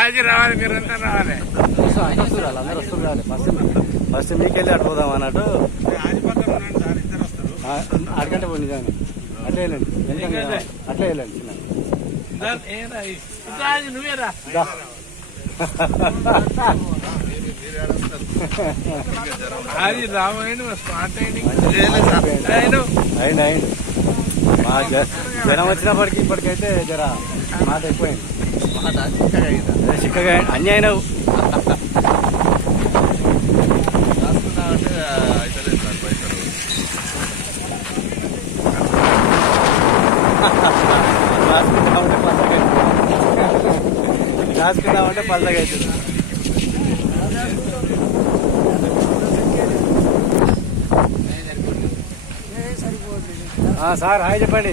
అది రావాలి, మీరంతా రావాలి. అందరూ వస్తున్నారు. ఫస్ట్ మీకెళ్ళి అటు పోదాం అన్నట్టు. అడిగంటే పోయి నిజంగా అట్లే వెళ్ళండి, అట్లే వెళ్ళండి. నువ్వేరా అది రామాయణ స్టార్ట్ అయింది. మా జనం వచ్చినప్పటికి ఇప్పటికైతే జర మాట ఎక్కువైంది. చిక్కగా అన్నీ అయినావు. రాసుకుందామంటే పల్లగా అవుతుంది. సార్ హాయ్ చెప్పండి.